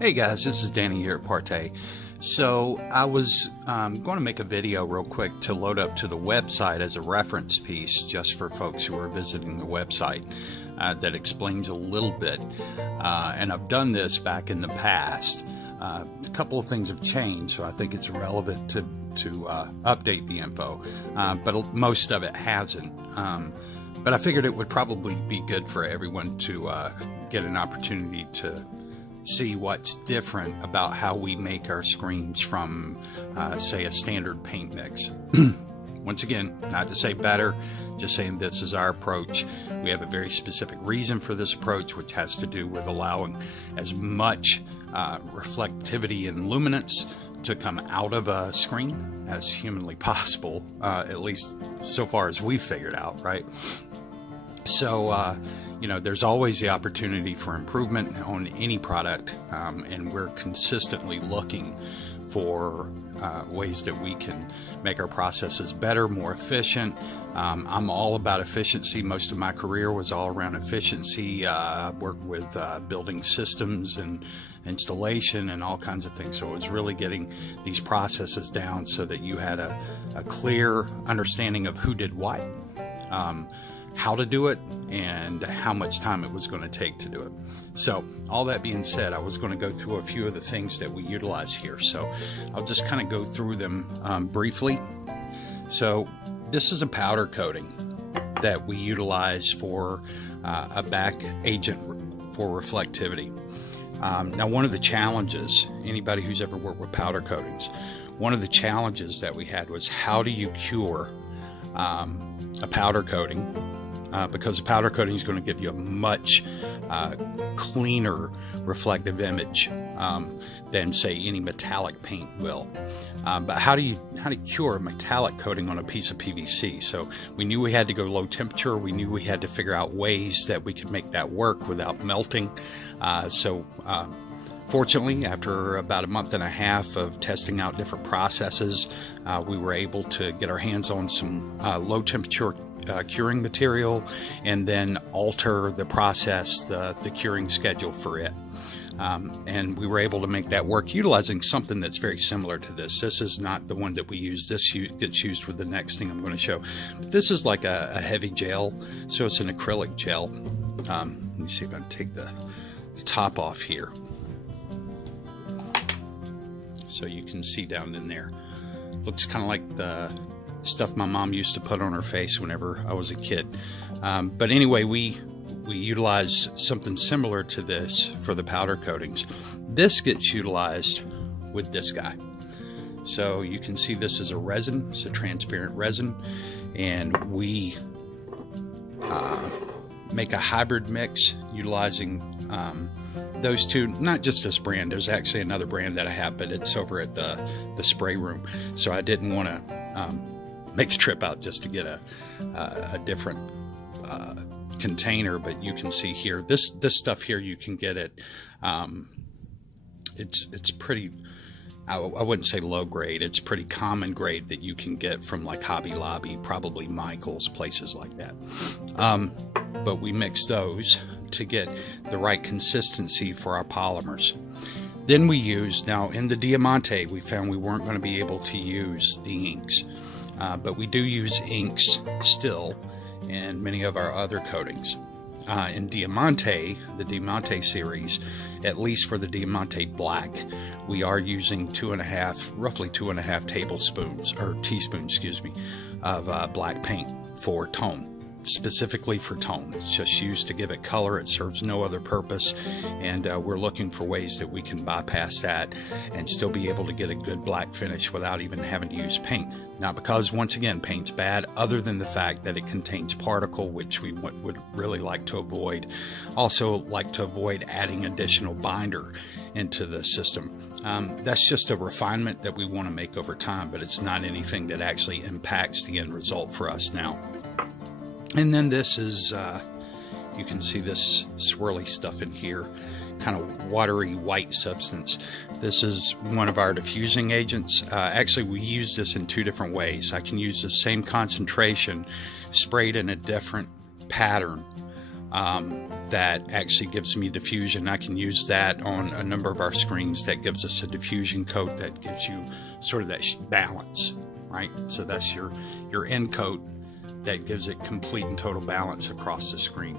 Hey guys, this is Danny here at ParTay. So I was going to make a video real quick to load up to the website as a reference piece just for folks who are visiting the website that explains a little bit. And I've done this back in the past. A couple of things have changed, so I think it's relevant to update the info, but most of it hasn't. But I figured it would probably be good for everyone to get an opportunity to see what's different about how we make our screens from, say, a standard paint mix. Once again, not to say better, just saying this is our approach. We have a very specific reason for this approach, which has to do with allowing as much reflectivity and luminance to come out of a screen as humanly possible, at least so far as we've figured out, right? So, you know, there's always the opportunity for improvement on any product, and we're consistently looking for ways that we can make our processes better, more efficient. I'm all about efficiency. Most of my career was all around efficiency. I worked with building systems and installation and all kinds of things. So it was really getting these processes down so that you had a clear understanding of who did what, how to do it, and how much time it was going to take to do it. So all that being said, I was going to go through a few of the things that we utilize here. So I'll just kind of go through them briefly. So this is a powder coating that we utilize for a back agent for reflectivity. Now, one of the challenges, anybody who's ever worked with powder coatings, one of the challenges that we had was how do you cure a powder coating? Because the powder coating is going to give you a much cleaner reflective image than, say, any metallic paint will. But how do you cure a metallic coating on a piece of PVC? So we knew we had to go low temperature. We knew we had to figure out ways that we could make that work without melting. Fortunately, after about a month and a half of testing out different processes, we were able to get our hands on some low temperature curing material and then alter the process, the curing schedule for it. And we were able to make that work utilizing something that's very similar to this. This is not the one that we use. This gets used for the next thing I'm going to show. This is like a heavy gel, so it's an acrylic gel. Let me see if I can take the top off here so you can see down in there. Looks kind of like the stuff my mom used to put on her face whenever I was a kid. But anyway, we utilize something similar to this for the powder coatings. This gets utilized with this guy. So you can see this is a resin. It's a transparent resin, and we make a hybrid mix utilizing those two. Not just this brand, there's actually another brand that I have, but it's over at the spray room, so I didn't want to make the trip out just to get a different container. But you can see here, this stuff here, you can get it, it's pretty, I wouldn't say low grade, it's pretty common grade that you can get from like Hobby Lobby, probably Michael's, places like that. But we mix those to get the right consistency for our polymers. Then we use, now in the Diamante, we found we weren't going to be able to use the inks, but we do use inks still in many of our other coatings. In Diamante, the Diamante series, at least for the Diamante Black, we are using roughly 2.5 tablespoons, or teaspoons, excuse me, of black paint for tone. Specifically for tone. It's just used to give it color. It serves no other purpose, and we're looking for ways that we can bypass that and still be able to get a good black finish without even having to use paint. Not because, once again, paint's bad, other than the fact that it contains particle, which we would really like to avoid. Also like to avoid adding additional binder into the system. That's just a refinement that we want to make over time, but it's not anything that actually impacts the end result for us now. And then this is, you can see this swirly stuff in here, kind of watery white substance. This is one of our diffusing agents. Actually, we use this in two different ways. I can use the same concentration sprayed in a different pattern that actually gives me diffusion. I can use that on a number of our screens. That gives us a diffusion coat that gives you sort of that balance, right? So that's your end coat that gives it complete and total balance across the screen.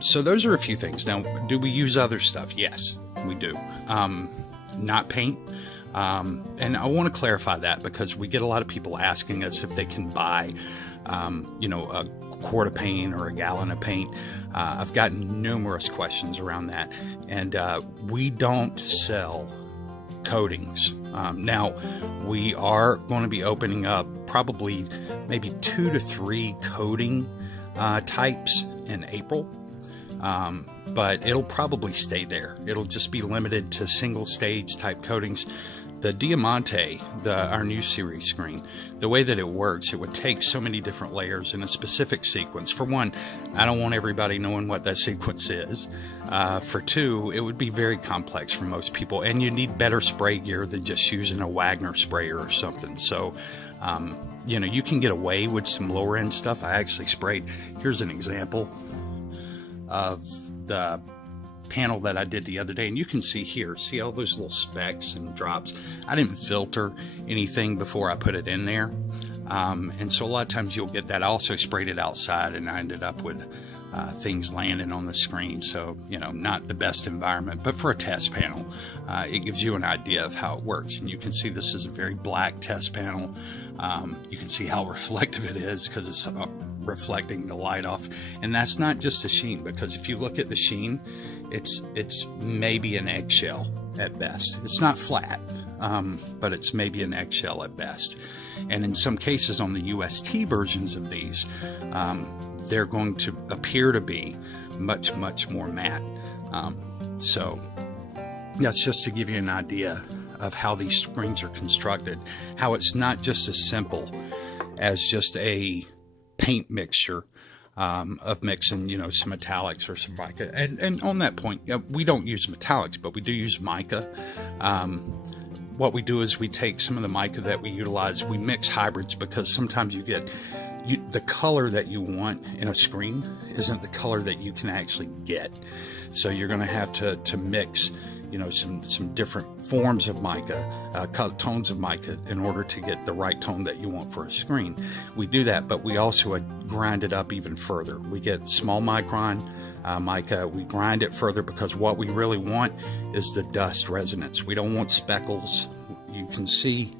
So those are a few things. Now, do we use other stuff? Yes, we do. Not paint. And I want to clarify that because we get a lot of people asking us if they can buy, a quart of paint or a gallon of paint. I've gotten numerous questions around that, and we don't sell coatings. Now, we are going to be opening up probably maybe 2 to 3 coating types in April. But it'll probably stay there. It'll just be limited to single stage type coatings. The Diamante, our new series screen, the way that it works, it would take so many different layers in a specific sequence. For one, I don't want everybody knowing what that sequence is. For two, it would be very complex for most people, and you need better spray gear than just using a Wagner sprayer or something. So, you can get away with some lower end stuff. I actually sprayed, here's an example of the panel that I did the other day, and you can see here, see all those little specks and drops. I didn't filter anything before I put it in there, and so a lot of times you'll get that. I also sprayed it outside, and I ended up with things landing on the screen. So, not the best environment, but for a test panel, it gives you an idea of how it works. And you can see this is a very black test panel. You can see how reflective it is because it's reflecting the light off. And that's not just a sheen, because if you look at the sheen, it's maybe an eggshell at best. It's not flat, but it's maybe an eggshell at best. And in some cases on the UST versions of these, they're going to appear to be much, much more matte. So that's just to give you an idea of how these screens are constructed, how it's not just as simple as just a paint mixture of mixing, some metallics or some mica. And on that point, we don't use metallics, but we do use mica. What we do is we take some of the mica that we utilize, we mix hybrids, because sometimes you get the color that you want in a screen isn't the color that you can actually get. So you're going to have to mix, some different forms of mica, tones of mica, in order to get the right tone that you want for a screen. We do that, but we also grind it up even further. We get small micron mica, we grind it further, because what we really want is the dust resonance. We don't want speckles. You can see,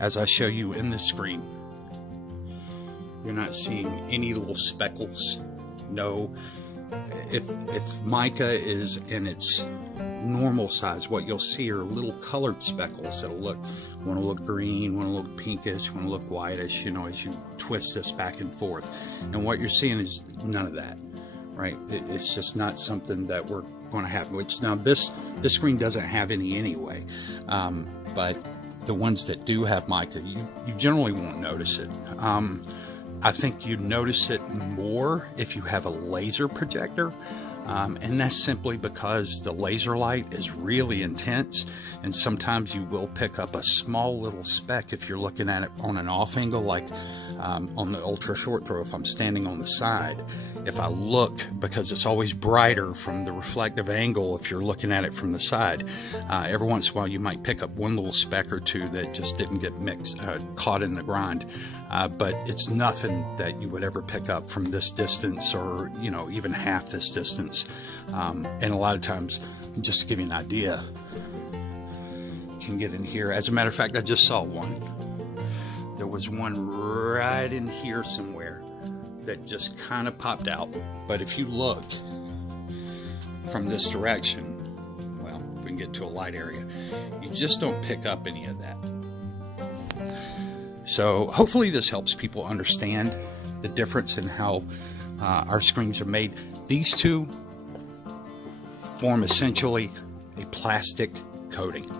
as I show you in the screen, you're not seeing any little speckles. No, if mica is in its normal size, what you'll see are little colored speckles that'll want to look green, want to look pinkish, want to look whitish, as you twist this back and forth. And what you're seeing is none of that, right? It's just not something that we're going to have. Which now this screen doesn't have any anyway, but the ones that do have mica, you generally won't notice it. I think you'd notice it more if you have a laser projector, and that's simply because the laser light is really intense, and sometimes you will pick up a small little speck if you're looking at it on an off angle, like on the ultra short throw. If I'm standing on the side, if I look, because it's always brighter from the reflective angle if you're looking at it from the side, every once in a while you might pick up one little speck or two that just didn't get caught in the grind. But it's nothing that you would ever pick up from this distance, or even half this distance. And a lot of times, just to give you an idea, you can get in here. As a matter of fact, I just saw one. There was one right in here somewhere that just kind of popped out. But if you look from this direction, well, if we can get to a light area, you just don't pick up any of that. So hopefully this helps people understand the difference in how our screens are made. These two form essentially a plastic coating.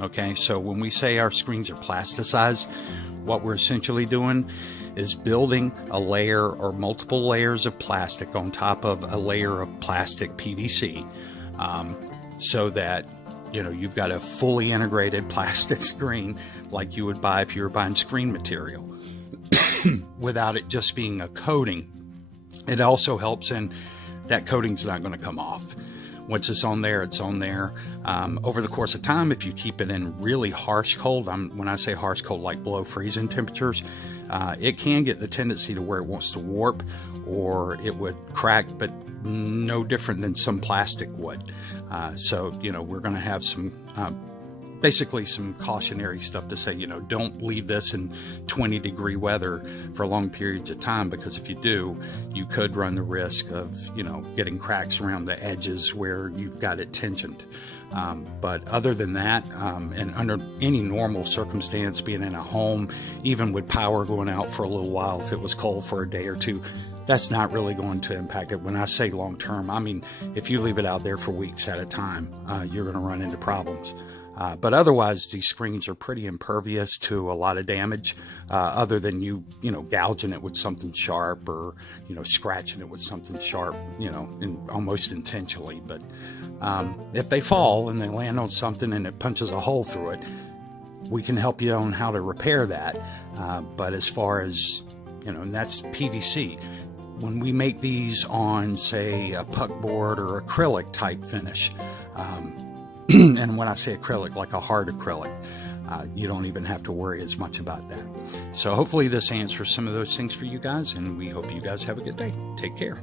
Okay, so when we say our screens are plasticized, what we're essentially doing is building a layer or multiple layers of plastic on top of a layer of plastic PVC, so that you've got a fully integrated plastic screen like you would buy if you were buying screen material, without it just being a coating. It also helps in that coating's not going to come off. Once it's on there, it's on there. Over the course of time, if you keep it in really harsh cold, when I say harsh cold, like below freezing temperatures, it can get the tendency to where it wants to warp or it would crack, but no different than some plastic would. So, you know, we're going to have some basically some cautionary stuff to say, you know, don't leave this in 20-degree weather for long periods of time, because if you do, you could run the risk of, you know, getting cracks around the edges where you've got it tensioned. But other than that, and under any normal circumstance, being in a home, even with power going out for a little while, if it was cold for a day or two, that's not really going to impact it. When I say long term, I mean, if you leave it out there for weeks at a time, you're going to run into problems. But otherwise, these screens are pretty impervious to a lot of damage, other than you know, gouging it with something sharp, or, you know, scratching it with something sharp, you know, almost intentionally. But if they fall and they land on something and it punches a hole through it, we can help you on how to repair that. But as far as, you know, and that's PVC. When we make these on, say, a puckboard or acrylic type finish, and when I say acrylic, like a hard acrylic, you don't even have to worry as much about that. So hopefully this answers some of those things for you guys, and we hope you guys have a good day. Take care.